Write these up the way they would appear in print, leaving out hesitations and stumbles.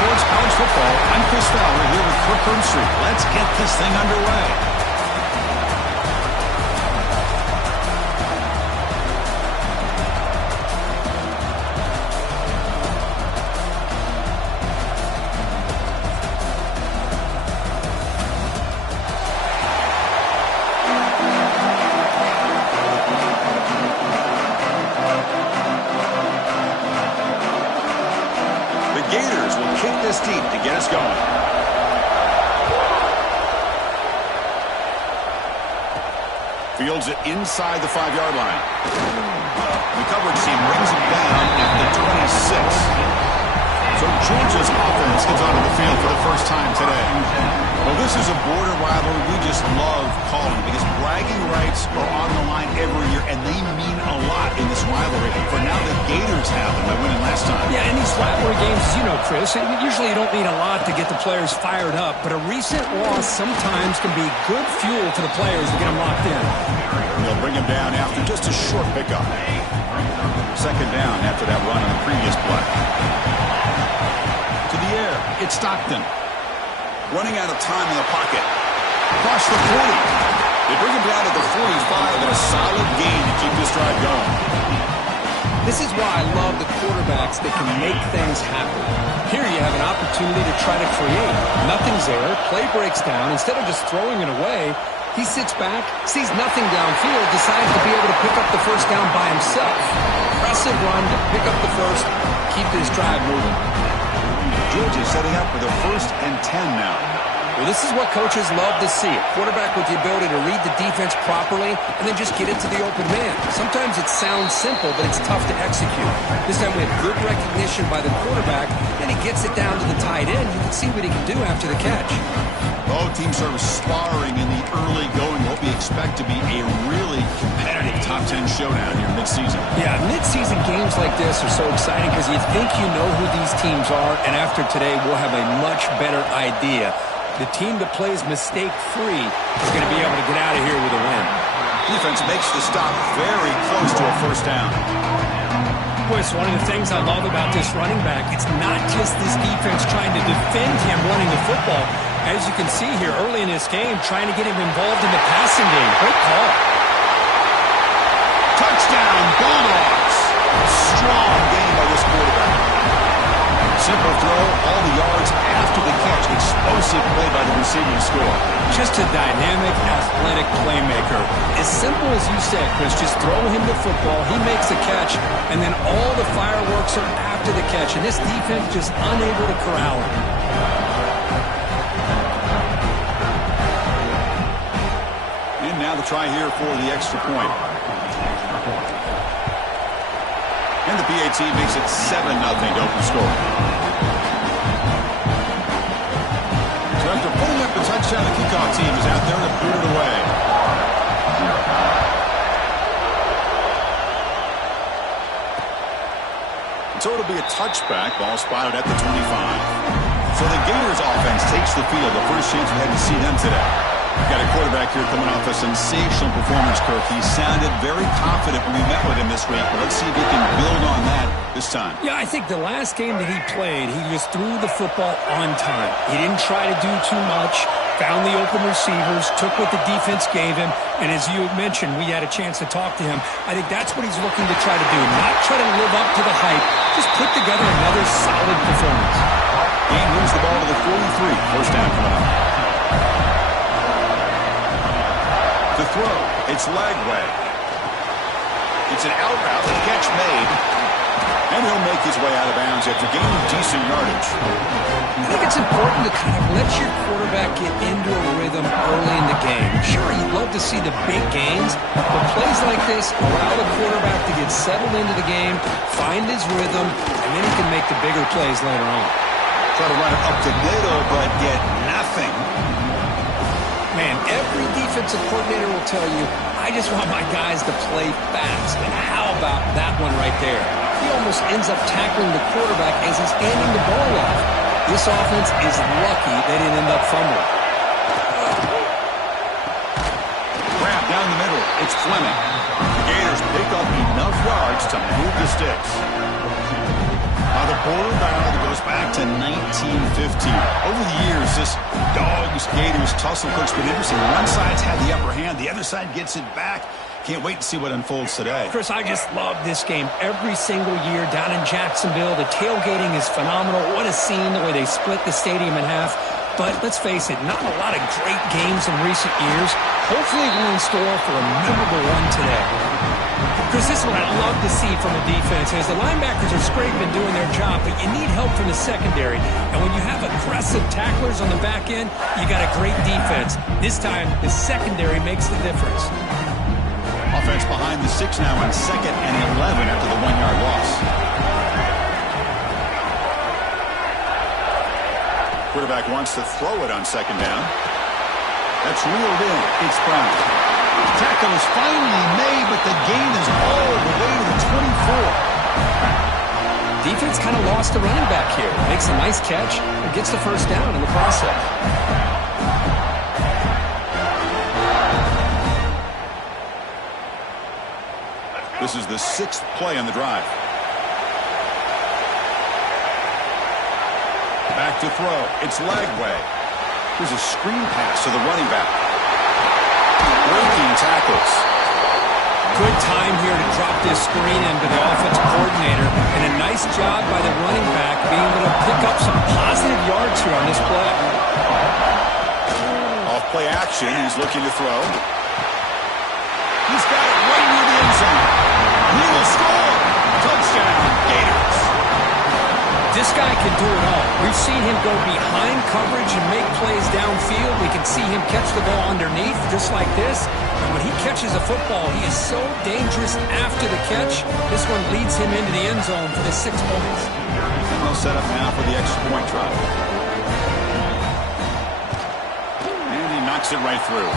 Sports College Football. I'm Chris Fowler here with Kirk Herbstreit. Let's get this thing underway. Gators will kick this deep to get us going. Fields it inside the 5-yard line. The coverage team brings it down at the 26. So Georgia's offense gets onto the field for the first time today. Well, this is a border rivalry we just love calling because bragging rights are on the line every year, and they mean a lot in this rivalry. For now, the Gators have them by winning last time. Yeah, in these rivalry games, as you know, Chris, usually you don't need a lot to get the players fired up, but a recent loss sometimes can be good fuel to the players to get them locked in. They'll bring him down after just a short pickup. Second down after that run on the previous play. To the air, it's Stockton. Running out of time in the pocket. Across the 40. They bring him down to the 45 and a solid gain to keep this drive going. This is why I love the quarterbacks that can make things happen. Here you have an opportunity to try to create. Nothing's there. Play breaks down. Instead of just throwing it away, he sits back, sees nothing downfield, decides to be able to pick up the first down by himself. Impressive run to pick up the first, keep this drive moving. Georgia setting up for the 1st and 10 now. Well, this is what coaches love to see. A quarterback with the ability to read the defense properly and then just get it to the open man. Sometimes it sounds simple, but it's tough to execute. This time we have good recognition by the quarterback, and he gets it down to the tight end. You can see what he can do after the catch. Both teams sort of sparring in the early going. What we expect to be a really competitive top 10 showdown here mid-season. Yeah, mid-season games like this are so exciting because you think you know who these teams are, and after today we'll have a much better idea. The team that plays mistake-free is going to be able to get out of here with a win. Defense makes the stop very close to a first down. Boy, it's one of the things I love about this running back. It's not just this defense trying to defend him running the football. As you can see here early in this game, trying to get him involved in the passing game. Great call. Touchdown, Bulldogs. Strong game by this quarterback. Simple throw, all the yards after the catch. Explosive play by the receiver to score. Just a dynamic, athletic playmaker. As simple as you said, Chris, just throw him the football, he makes a catch, and then all the fireworks are after the catch. And this defense just unable to corral him. And now the try here for the extra point. And the PAT makes it 7-0 to open score. So after putting up the touchdown, the kickoff team is out there to put it away. So it'll be a touchback. Ball spotted at the 25. So the Gators offense takes the field. The first chance we had to see them today. Got a quarterback here coming off a sensational performance, Kirk. He sounded very confident when we met with him this week, but let's see if he can build on that this time. Yeah, I think the last game that he played, he just threw the football on time. He didn't try to do too much, found the open receivers, took what the defense gave him, and as you mentioned, we had a chance to talk to him. I think that's what he's looking to try to do, not try to live up to the hype, just put together another solid performance. He moves the ball to the 43, first down coming up. The throw, it's Lagway. It's an out route, the catch made, and he'll make his way out of bounds after gaining decent yardage. I think it's important to kind of let your quarterback get into a rhythm early in the game. Sure, you'd love to see the big gains, but plays like this allow the quarterback to get settled into the game, find his rhythm, and then he can make the bigger plays later on. Try to run it up the middle, but get nothing. Man, every defensive coordinator will tell you, I just want my guys to play fast. And how about that one right there? He almost ends up tackling the quarterback as he's handing the ball off. This offense is lucky they didn't end up fumbling. Grab down the middle. It's Fleming. The Gators pick up enough yards to move the sticks. The quarterback goes goes back to 1915. Over the years, this Dogs-Gators tussle looks been interesting. One side's had the upper hand. The other side gets it back. Can't wait to see what unfolds today. Chris, I just love this game every single year down in Jacksonville. The tailgating is phenomenal. What a scene, the way they split the stadium in half. But let's face it, not a lot of great games in recent years. Hopefully we're in store for a memorable one today. Chris, this is what I love to see from a defense is the linebackers are scraping and doing their job, but you need help from the secondary. And when you have aggressive tacklers on the back end, you got a great defense. This time, the secondary makes the difference. Offense behind the 6 now on 2nd and 11 after the 1-yard loss. Quarterback wants to throw it on 2nd down. That's reeled in. It's Brown. Tackle is finally made, but the gain is all the way to the 24. Defense kind of lost the running back here. Makes a nice catch and gets the first down in the process. This is the 6th play on the drive. Back to throw. It's Lagway. Here's a screen pass to the running back. Breaking tackles. Good time here to drop this screen into the offensive coordinator, and a nice job by the running back being able to pick up some positive yards here on this play. Off play action. He's looking to throw. He's got it right near the end zone. He will score. Touchdown, Gators. This guy can do it all. We've seen him go behind coverage and make plays downfield. We can see him catch the ball underneath, just like this. And when he catches a football, he is so dangerous after the catch. This one leads him into the end zone for the 6 points. And they'll set up now for the extra point try. And he knocks it right through.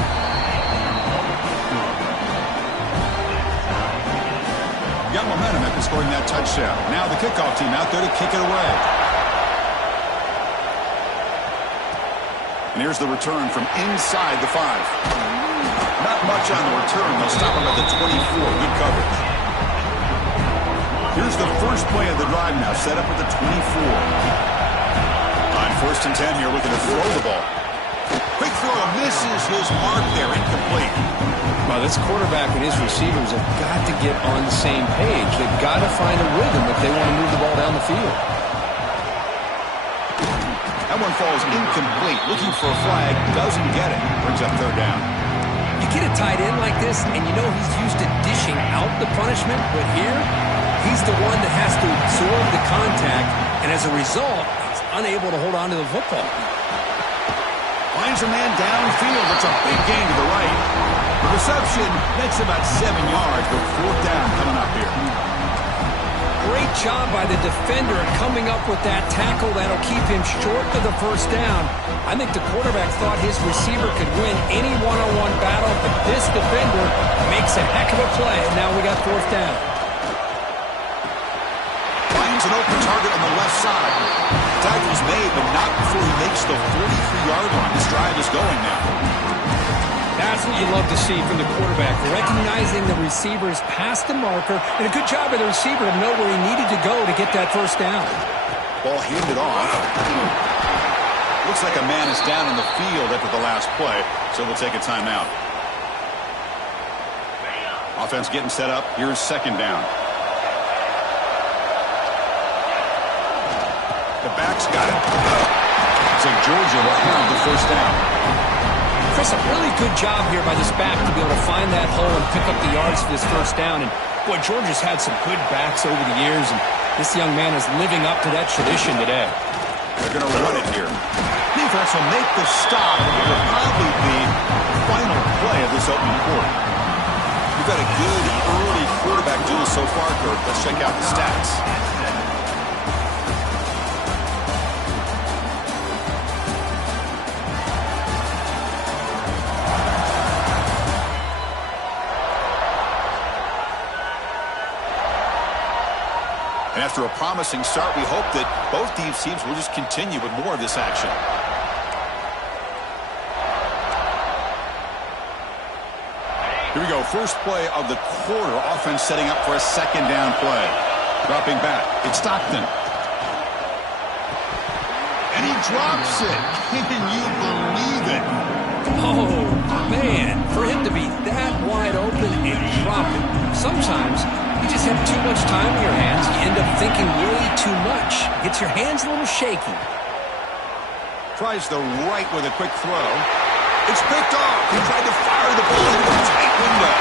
Got momentum after scoring that touchdown. Now the kickoff team out there to kick it away. And here's the return from inside the 5. Not much on the return. They'll stop him at the 24. Good coverage. Here's the first play of the drive now, set up at the 24. On 1st and 10 here, looking to throw the ball. Quick throw, misses his mark there, incomplete. Well, this quarterback and his receivers have got to get on the same page. They've got to find a rhythm if they want to move the ball down the field. That one falls incomplete. Looking for a flag, doesn't get it. Brings up 3rd down. You get a tight end like this, and you know he's used to dishing out the punishment, but here, he's the one that has to absorb the contact, and as a result, he's unable to hold on to the football. Finds a man downfield. It's a big gain to the right. The reception, that's about 7 yards, but 4th down coming up here. Great job by the defender coming up with that tackle that'll keep him short of the first down. I think the quarterback thought his receiver could win any one-on-one battle, but this defender makes a heck of a play, and now we got 4th down. Finds an open target on the left side. Tackle's made, but not before he makes the 43-yard line. This drive is going now. That's what you love to see from the quarterback, recognizing the receivers past the marker, and a good job by the receiver to know where he needed to go to get that first down. Ball handed off. Looks like a man is down in the field after the last play, so we'll take a timeout. Offense getting set up. Here's 2nd down. The back's got it. Looks like Georgia will have the first down. Chris, a really good job here by this back to be able to find that hole and pick up the yards for this first down. And, boy, Georgia's had some good backs over the years, and this young man is living up to that tradition today. They're going to run it here. Defense will make the stop, and it will probably be the final play of this opening quarter. We've got a good early quarterback duel so far, Kirk. Let's check out the stats. And after a promising start, we hope that both these teams will just continue with more of this action. Here we go. First play of the quarter. Offense setting up for a 2nd down play. Dropping back. It's Stockton. And he drops it. Can you believe it? Oh, man, for him to be that wide open and drop it. Sometimes you just have too much time in your hands. You end up thinking way too much. Gets your hands a little shaky. Tries the right with a quick throw. It's picked off. He tried to fire the ball into a tight window.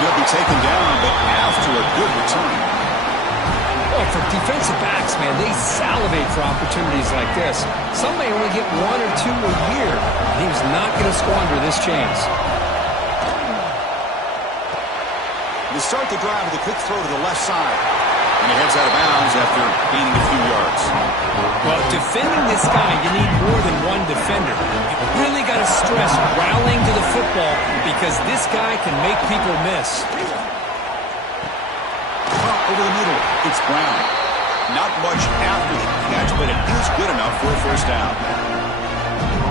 He'll be taken down, but after a good return. Well, for defensive backs, man, they salivate for opportunities like this. Some may only get one or two a year. He was not going to squander this chance. They start the drive with a quick throw to the left side. And he heads out of bounds after gaining a few yards. Well, defending this guy, you need more than one defender. You really got to stress rallying to the football because this guy can make people miss. Over the middle, it's Brown. Not much after the catch, but it is good enough for a first down.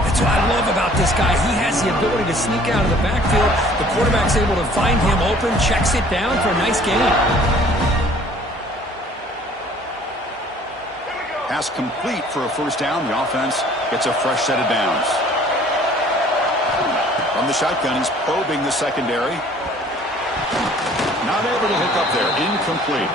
That's what I love about this guy. He has the ability to sneak out of the backfield. The quarterback's able to find him open, checks it down for a nice gain. Pass complete for a first down. The offense gets a fresh set of downs. From the shotgun, he's probing the secondary. Not able to hook up there. Incomplete.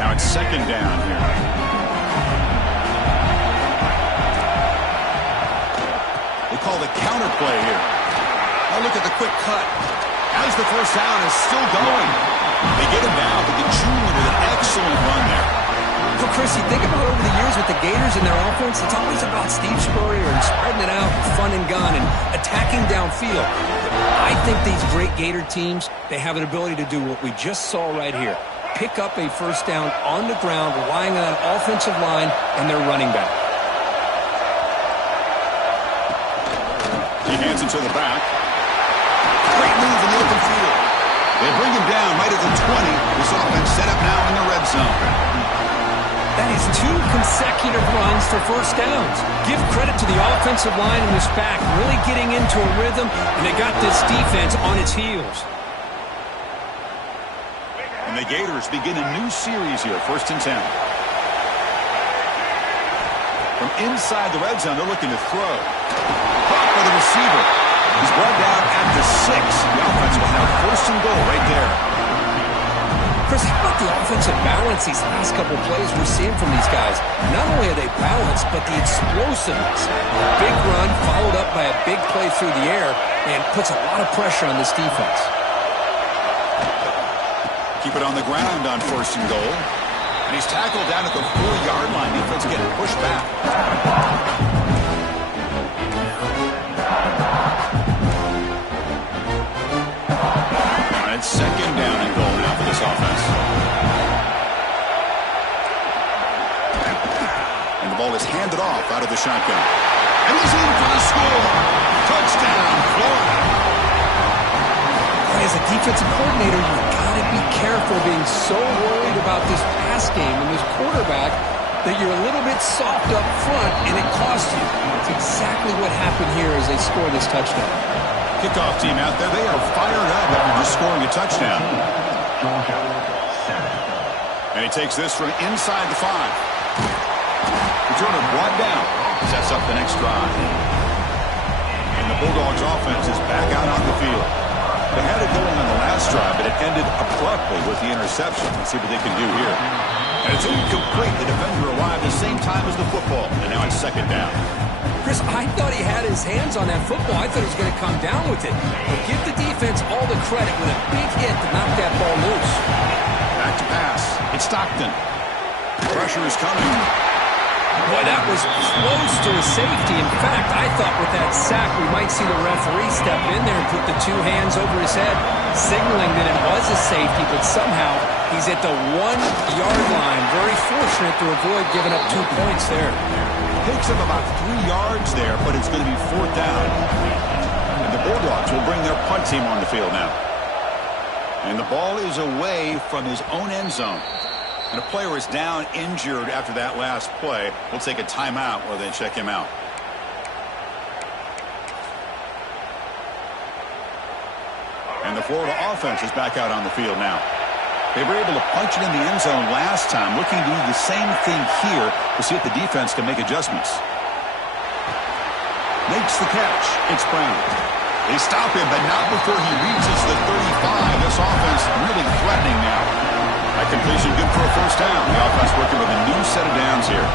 Now it's second down here. They call the counter play here. Now look at the quick cut. As the first down is still going. They get him down, but the Junior with an excellent run there. Well, Chris, you think about over the years with the Gators and their offense, it's always about Steve Spurrier and spreading it out and fun and gun and attacking downfield. I think these great Gator teams, they have an ability to do what we just saw right here. Pick up a first down on the ground, relying on an offensive line and their running back. He hands it to the back. Great move in the open field. They bring him down right at the 20. This offense set up now in the red zone. That is 2 consecutive runs for first downs. Give credit to the offensive line and this back, really getting into a rhythm, and they got this defense on its heels. And the Gators begin a new series here, 1st and 10. From inside the red zone, they're looking to throw. Caught by the receiver. He's brought down at the 6. The offense will have 1st and goal right there. Chris, how about the offensive balance these last couple plays we're seeing from these guys? Not only are they balanced, but the explosiveness. A big run followed up by a big play through the air and puts a lot of pressure on this defense. Keep it on the ground on 1st and goal. And he's tackled down at the 4-yard line. Defense getting pushed back. It's 2nd down and goal now for this offense. And the ball is handed off out of the shotgun. And he's in for the score. Touchdown, Florida. As a defensive coordinator, you've got to be careful being so worried about this pass game and this quarterback that you're a little bit soft up front and it costs you. That's exactly what happened here as they score this touchdown. Kickoff team out there, they are fired up after just scoring a touchdown. And he takes this from inside the 5. Returner brought down, sets up the next drive. And the Bulldogs offense is back out on the field. They had it going on the last drive, but it ended abruptly with the interception. Let's see what they can do here. And it's incomplete. The defender arrived the same time as the football, and now it's 2nd down. Chris, I thought he had his hands on that football. I thought he was going to come down with it. But give the defense all the credit with a big hit to knock that ball loose. Back to pass. It's Stockton. Pressure is coming. Boy, that was close to a safety. In fact, I thought with that sack, we might see the referee step in there and put the 2 hands over his head, signaling that it was a safety, but somehow he's at the 1-yard line. Very fortunate to avoid giving up 2 points there. Takes him about 3 yards there, but it's going to be 4th down. And the Bulldogs will bring their punt team on the field now. And the ball is away from his own end zone. And a player is down injured after that last play. We'll take a timeout while they check him out. And the Florida offense is back out on the field now. They were able to punch it in the end zone last time, looking to do the same thing here to see if the defense can make adjustments. Makes the catch. It's Brown. They stop him, but not before he reaches the 35. This offense really threatening now. That completion good for a first down. The offense working with a new set of downs here.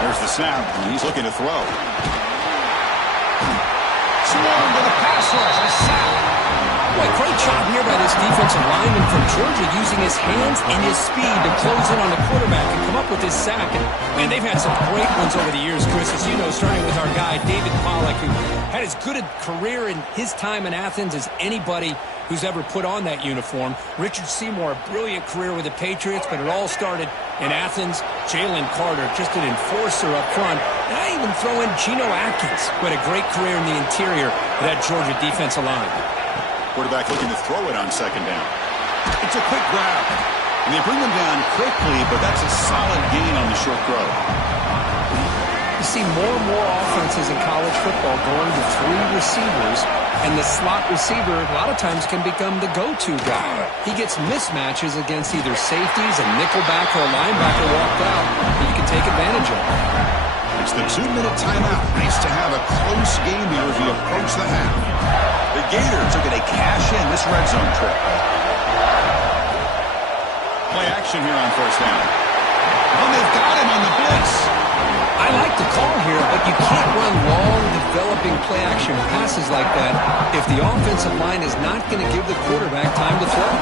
There's the snap. He's looking to throw. Swarmed with a pass rush. A sack. Boy, great job here by this defensive lineman from Georgia using his hands and his speed to close in on the quarterback and come up with this sack. And, man, they've had some great ones over the years, Chris, as you know, starting with our guy, David Pollack, who had as good a career in his time in Athens as anybody who's ever put on that uniform. Richard Seymour, a brilliant career with the Patriots, but it all started in Athens. Jalen Carter, just an enforcer up front. And I even throw in Geno Atkins, who had a great career in the interior of that Georgia defensive line. Quarterback looking to throw it on second down. It's a quick grab. And they bring them down quickly, but that's a solid gain on the short throw. You see more and more offenses in college football going to 3 receivers, and the slot receiver a lot of times can become the go-to guy. He gets mismatches against either safeties, a nickelback, or a linebacker walked out that you can take advantage of. It's the 2-minute timeout. Nice to have a close game here as we approach the half. The Gators are going to cash in this red zone trip. Play action here on first down. Oh, they've got him on the blitz. I like the call here, but you can't run long, developing play-action passes like that if the offensive line is not going to give the quarterback time to throw.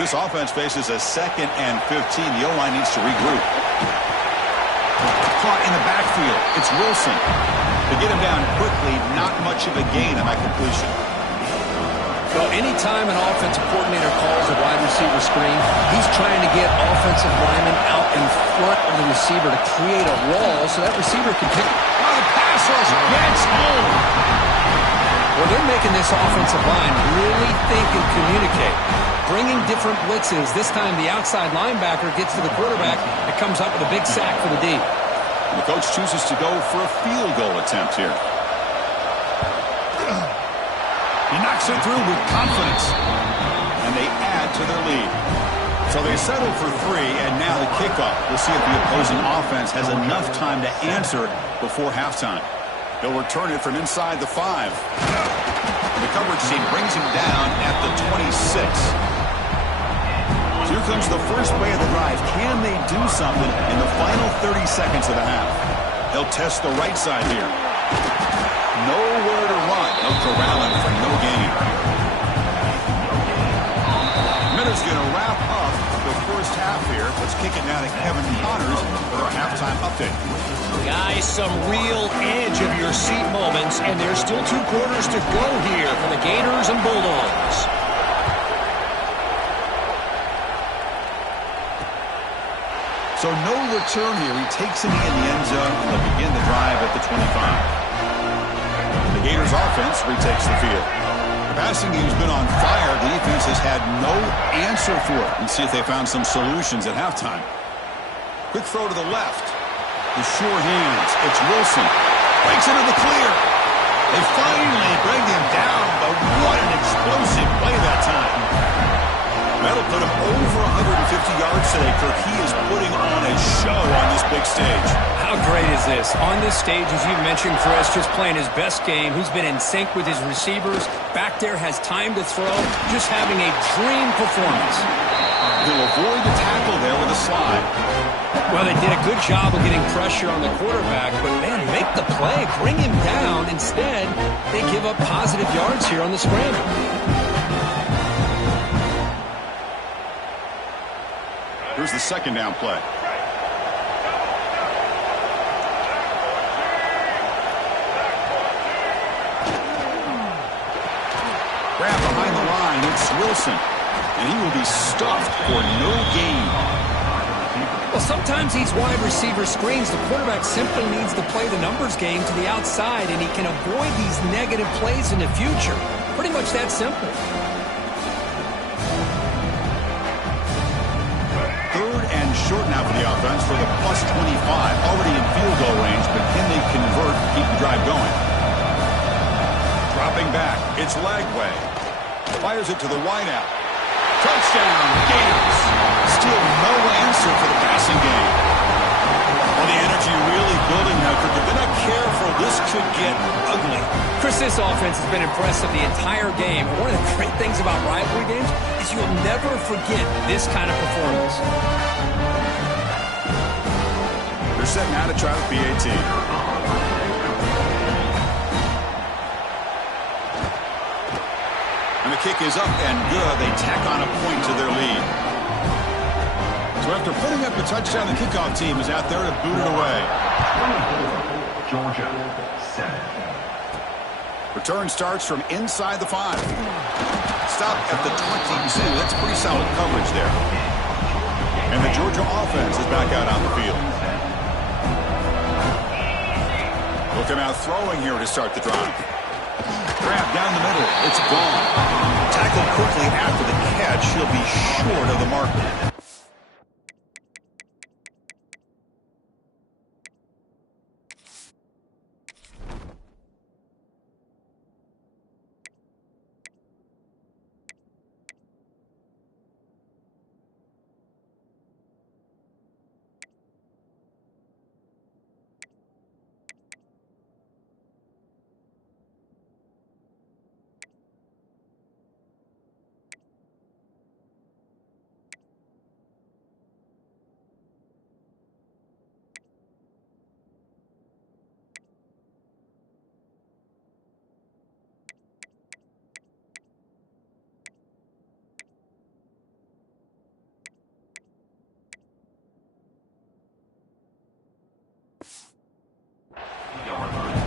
This offense faces a 2nd and 15. The O-line needs to regroup. Caught in the backfield. It's Wilson. They get him down quickly. Not much of a gain on that completion. Well, anytime an offensive coordinator calls a wide receiver screen, he's trying to get offensive linemen out in front of the receiver to create a wall so that receiver can pick. Oh, the pass rush gets home. Well, they're making this offensive line really think and communicate. Bringing different blitzes. This time the outside linebacker gets to the quarterback. It comes up with a big sack for the D. And the coach chooses to go for a field goal attempt here. He knocks it through with confidence. And they add to their lead. So they settle for 3, and now the kickoff. We'll see if the opposing offense has enough time to answer before halftime. They'll return it from inside the 5. The coverage team brings him down at the 26. Here comes the first play of the drive. Can they do something in the final 30 seconds of the half? They'll test the right side here. Nowhere to run. They'll corral him for no gain. Minutes going to wrap up the first half here. Let's kick it now to Kevin Connors with our halftime update. Guys, some real edge of your seat moments, and there's still 2 quarters to go here for the Gators and Bulldogs. So no return here. He takes it in the end zone, and they'll begin the drive at the 25. The Gators offense retakes the field. The passing game's been on fire. The defense has had no answer for it. Let's see if they found some solutions at halftime. Quick throw to the left. The sure hands. It's Wilson. Breaks into the clear. They finally bring him down, but what an explosive play that time. That'll put him over 150 yards today, Kirk. He is putting on a show on this big stage. How great is this? On this stage, as you mentioned, Chris, just playing his best game. He's been in sync with his receivers. Back there has time to throw. Just having a dream performance. He'll avoid the tackle there with a slide. Well, they did a good job of getting pressure on the quarterback, but, man, make the play. Bring him down. Instead, they give up positive yards here on the scramble. Here's the second down play. Grab behind the line. It's Wilson. And he will be stuffed for no gain. Well, sometimes these wide receiver screens, the quarterback simply needs to play the numbers game to the outside, and he can avoid these negative plays in the future. Pretty much that simple. Third and short now for the offense for the plus 25. Already in field goal range, but can they convert, keep the drive going? Dropping back, it's Lagway. Fires it to the wideout. Touchdown, Gators. Still no answer for the passing game. Well, the energy really building now. If they're not careful, this could get ugly. Chris, this offense has been impressive the entire game. One of the great things about rivalry games is you'll never forget this kind of performance. They're set now to try with PAT. And the kick is up and good. They tack on a point to their lead. So after putting up the touchdown, the kickoff team is out there to boot it away. Georgia, 7. Return starts from inside the 5. Stop at the 22. That's pretty solid coverage there. And the Georgia offense is back out on the field. Look him out throwing here to start the drive. Grab down the middle. It's gone. Tackled quickly after the catch. He'll be short of the marker.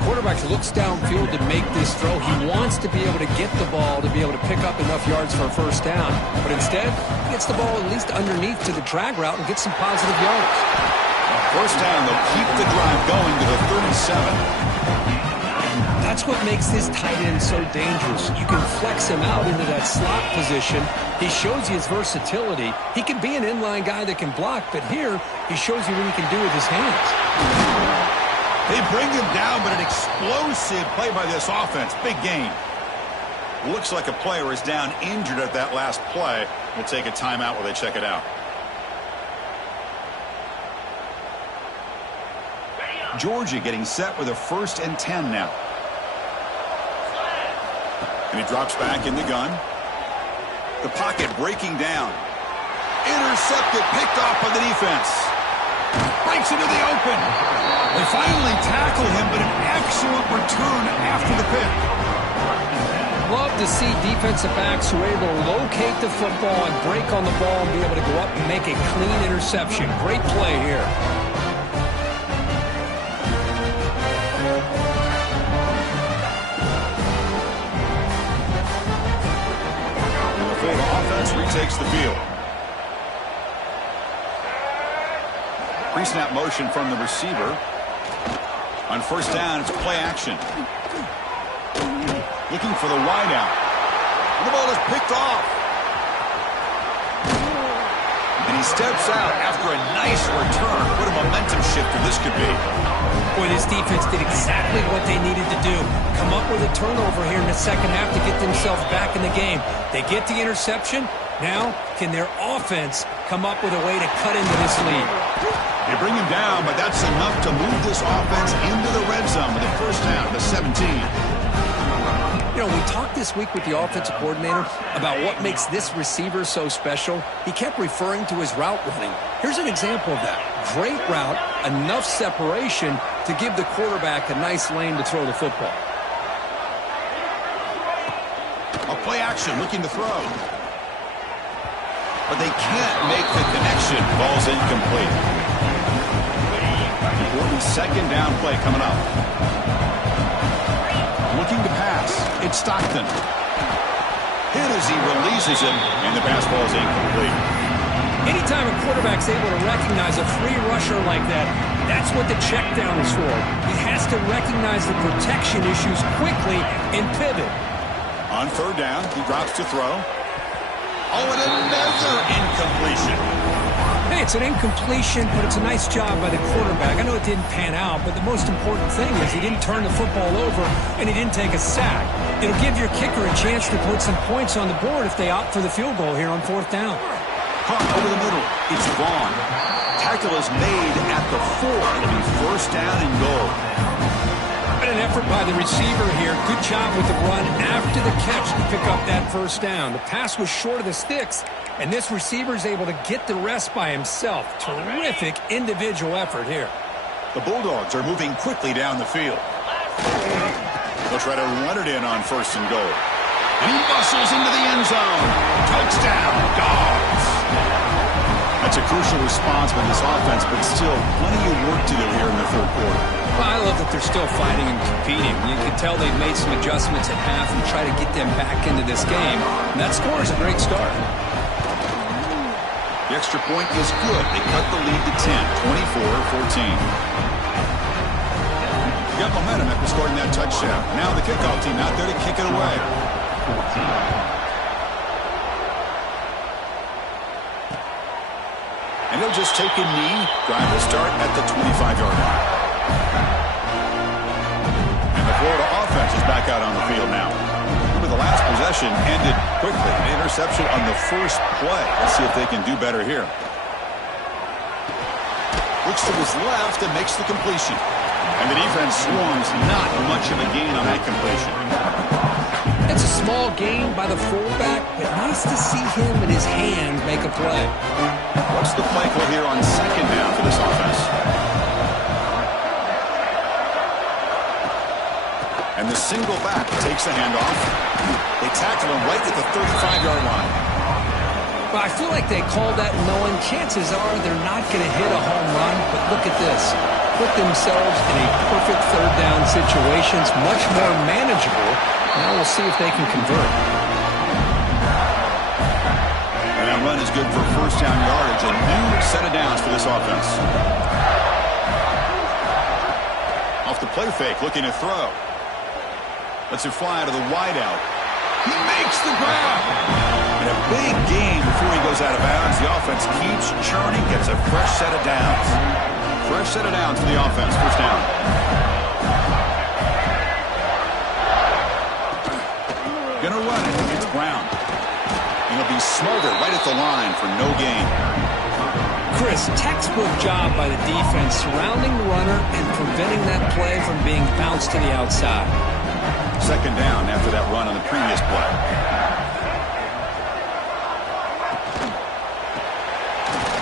Quarterback looks downfield to make this throw. He wants to be able to get the ball to be able to pick up enough yards for a first down. But instead, he gets the ball at least underneath to the drag route and gets some positive yards. First down, they'll keep the drive going to the 37. That's what makes this tight end so dangerous. You can flex him out into that slot position. He shows you his versatility. He can be an inline guy that can block, but here he shows you what he can do with his hands. They bring him down, but an explosive play by this offense. Big gain. Looks like a player is down injured at that last play. We'll take a timeout while they check it out. Georgia getting set with a 1st and 10 now. And he drops back in the gun. The pocket breaking down. Intercepted, picked off by the defense. Breaks into the open. They finally tackle him, but an excellent return after the pick. Love to see defensive backs who are able to locate the football and break on the ball and be able to go up and make a clean interception. Great play here. And the Florida offense retakes the field. Pre-snap motion from the receiver. On first down, it's play action. Looking for the wideout. The ball is picked off. And he steps out after a nice return. What a momentum shifter this could be. Boy, this defense did exactly what they needed to do. Come up with a turnover here in the second half to get themselves back in the game. They get the interception. Now, can their offense come up with a way to cut into this lead? They bring him down, but that's enough to move this offense into the red zone with a first down to 17. You know, we talked this week with the offensive coordinator about what makes this receiver so special. He kept referring to his route running. Here's an example of that. Great route, enough separation to give the quarterback a nice lane to throw the football. A play action, looking to throw. But they can't make the connection. Ball's incomplete. Important second down play coming up. Looking to pass. It's Stockton. Hit as he releases him, and the pass ball is incomplete. Anytime a quarterback's able to recognize a free rusher like that, that's what the check down is for. He has to recognize the protection issues quickly and pivot. On third down, he drops to throw. Oh, and another incompletion. Hey, it's an incompletion, but it's a nice job by the quarterback. I know it didn't pan out, but the most important thing is he didn't turn the football over and he didn't take a sack. It'll give your kicker a chance to put some points on the board if they opt for the field goal here on fourth down. Hunt over the middle. It's Vaughn. Tackle is made at the 4. It'll be first down and goal. But an effort by the receiver here. Good job with the run after the catch to pick up that first down. The pass was short of the sticks, and this receiver is able to get the rest by himself. Terrific individual effort here. The Bulldogs are moving quickly down the field. They'll try to run it in on first and goal. And he bustles into the end zone. Touchdown, Dogs. That's a crucial response by this offense, but still plenty of work to do here in the third quarter. Well, I love that they're still fighting and competing. You can tell they've made some adjustments at half and try to get them back into this game. And that score is a great start. The extra point is good. They cut the lead to 10, 24-14. You got momentum after scoring that touchdown. Now the kickoff team out there to kick it away. And he'll just take a knee. Drive will start at the 25-yard line. And the Florida offense is back out on the field now. Remember, the last possession ended quickly. An interception on the first play. Let's see if they can do better here. Looks to his left and makes the completion. And the defense swarms. Not much of a gain on that completion. It's a small gain by the fullback, but nice to see him and his hands make a play. What's the play call here on second down for this offense? And the single back takes the handoff. They tackle him right at the 35-yard line. Well, I feel like they called that knowing chances are they're not going to hit a home run, but look at this. Put themselves in a perfect third down situation. It's much more manageable. Now we'll see if they can convert. And that run is good for first down yardage. A new set of downs for this offense. Off the play fake, looking to throw. Lets it fly to the wideout. He makes the grab. And a big gain before he goes out of bounds. The offense keeps churning, gets a fresh set of downs. Fresh set of downs for the offense. First down. Gonna run it. It's Brown. And he'll be smothered right at the line for no gain. Chris, textbook job by the defense surrounding the runner and preventing that play from being bounced to the outside. Second down after that run on the previous play.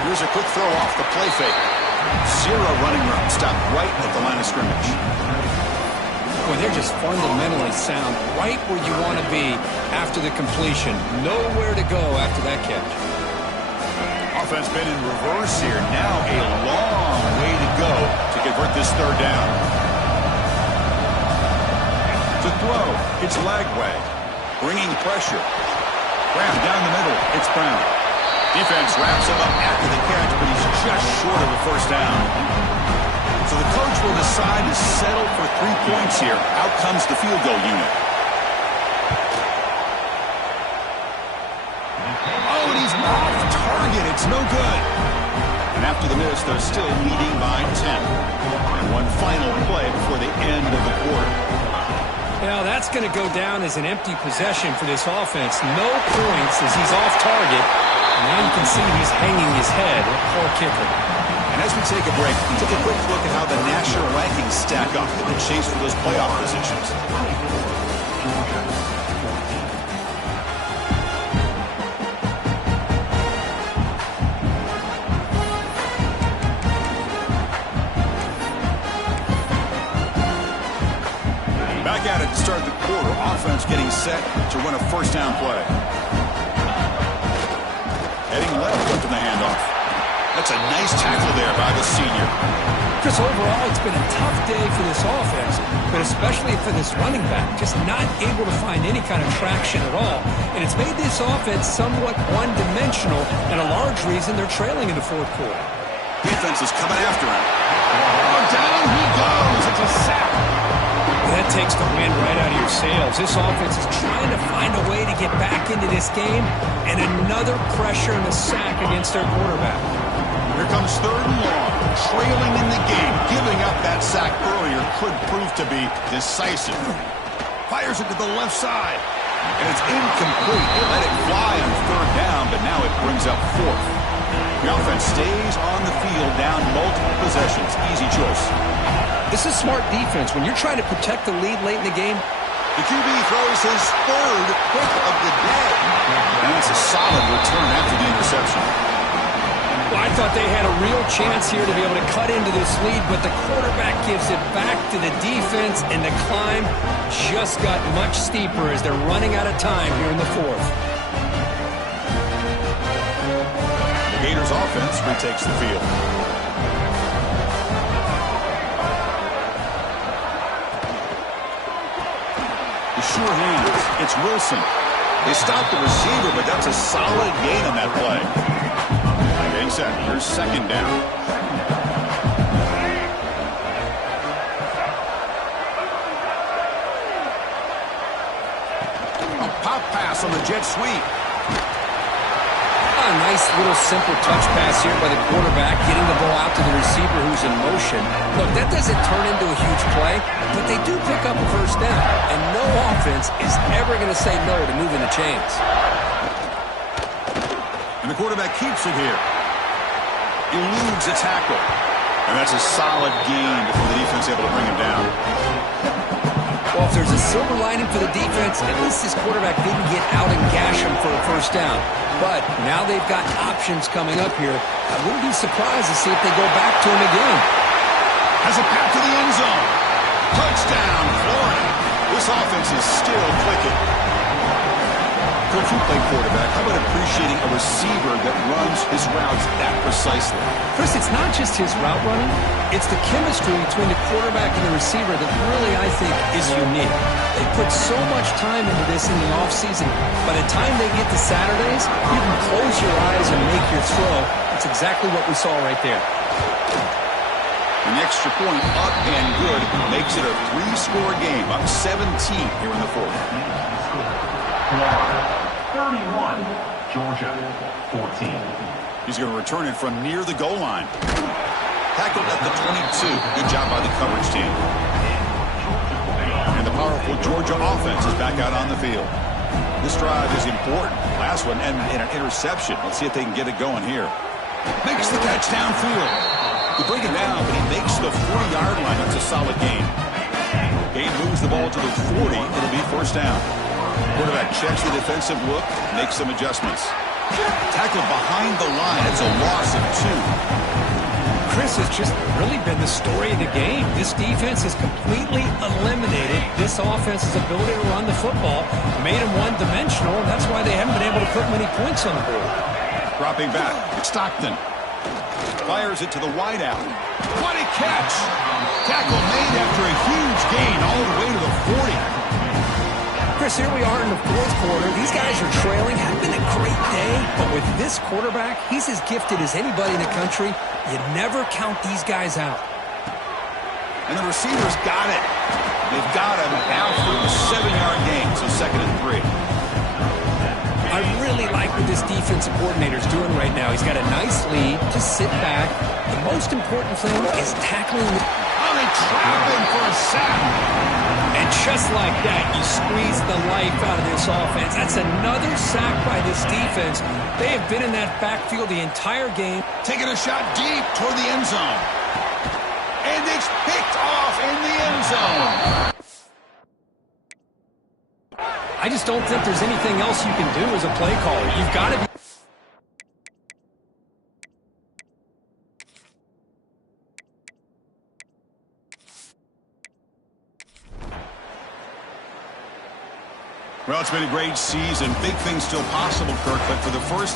Here's a quick throw off the play fake. Zero running room. Stopped right at the line of scrimmage. Boy, they're just fundamentally sound. Right where you want to be after the completion. Nowhere to go after that catch. Offense been in reverse here. Now a long way to go to convert this third down. To throw, it's Lagway. Bringing pressure. Graham down the middle. It's Brown. Defense wraps him up after the catch, but he's just short of the first down. So the coach will decide to settle for 3 points here. Out comes the field goal unit. Oh, and he's off target. It's no good. And after the miss, they're still leading by 10. And one final play before the end of the quarter. Now that's going to go down as an empty possession for this offense. No points as he's off target. Now you can see he's hanging his head. Poor kicker. And as we take a break, we take a quick look at how the national rankings stack up in the chase for those playoff positions. Back at it to start the quarter. Offense getting set to run a first down play. Heading left after the handoff. That's a nice tackle there by the senior. Chris, overall, it's been a tough day for this offense, but especially for this running back, just not able to find any kind of traction at all. And it's made this offense somewhat one-dimensional, and a large reason they're trailing in the fourth quarter. Defense is coming after him. Oh, down he goes. It's a sack. That takes the wind right out of your sails. This offense is trying to find a way to get back into this game, and another pressure and a sack against their quarterback. Here comes 3rd and long, trailing in the game. Giving up that sack earlier could prove to be decisive. Fires it to the left side, and it's incomplete. They let it fly on 3rd down, but now it brings up 4th. The offense stays on the field down multiple possessions. Easy choice. This is smart defense. When you're trying to protect the lead late in the game, the QB throws his 3rd pick of the day. And that's a solid return after the interception. Well, I thought they had a real chance here to be able to cut into this lead, but the quarterback gives it back to the defense, and the climb just got much steeper as they're running out of time here in the 4th. The Gators offense retakes the field. The sure hands. It's Wilson. They stop the receiver, but that's a solid gain on that play. Set. Here's 2nd down. A pop pass on the jet sweep. A nice little simple touch pass here by the quarterback, getting the ball out to the receiver who's in motion. Look, that doesn't turn into a huge play, but they do pick up a 1st down, and no offense is ever going to say no to moving the chains. And the quarterback keeps it here. Eludes a tackle. And that's a solid gain before the defense able to bring him down. Well, if there's a silver lining for the defense, at least this quarterback didn't get out and gash him for a 1st down. But now they've got options coming up here. I wouldn't be surprised to see if they go back to him again. Has a pass to the end zone. Touchdown, Florida. This offense is still clicking. Coach, you play quarterback. How about appreciating a receiver that runs his routes that precisely? Chris, it's not just his route running. It's the chemistry between the quarterback and the receiver that really, I think, is unique. They put so much time into this in the offseason. By the time they get to Saturdays, you can close your eyes and make your throw. That's exactly what we saw right there. An extra point up and good makes it a 3-score game. Up 17 here in the 4th. 31, Georgia, 14. He's going to return it from near the goal line. Tackled at the 22. Good job by the coverage team. And the powerful Georgia offense is back out on the field. This drive is important. Last one ended in an interception. Let's see if they can get it going here. Makes the catch downfield. They bring it down, but he makes the 40-yard line. That's a solid gain. Gain moves the ball to the 40. It'll be 1st down. Quarterback checks the defensive look, makes some adjustments. Tackled behind the line. It's a loss of 2. Chris has just really been the story of the game. This defense has completely eliminated this offense's ability to run the football, made them one-dimensional, and that's why they haven't been able to put many points on the board. Dropping back, it's Stockton. Fires it to the wideout. What a catch! Tackle made after a huge gain all the way to the 40. Chris, here we are in the 4th quarter. These guys are trailing. Had been a great day, but with this quarterback, he's as gifted as anybody in the country. You never count these guys out. And the receivers got it. They've got him now through the 7-yard gain, so 2nd and 3. I really like what this defensive coordinator is doing right now. He's got a nice lead. Just sit back. The most important thing is tackling the... Oh, they trap him for a sack. And just like that, you squeeze the life out of this offense. That's another sack by this defense. They have been in that backfield the entire game. Taking a shot deep toward the end zone. And it's picked off in the end zone. I just don't think there's anything else you can do as a play caller. You've got to be... Well, it's been a great season. Big things still possible, Kirk, but for the first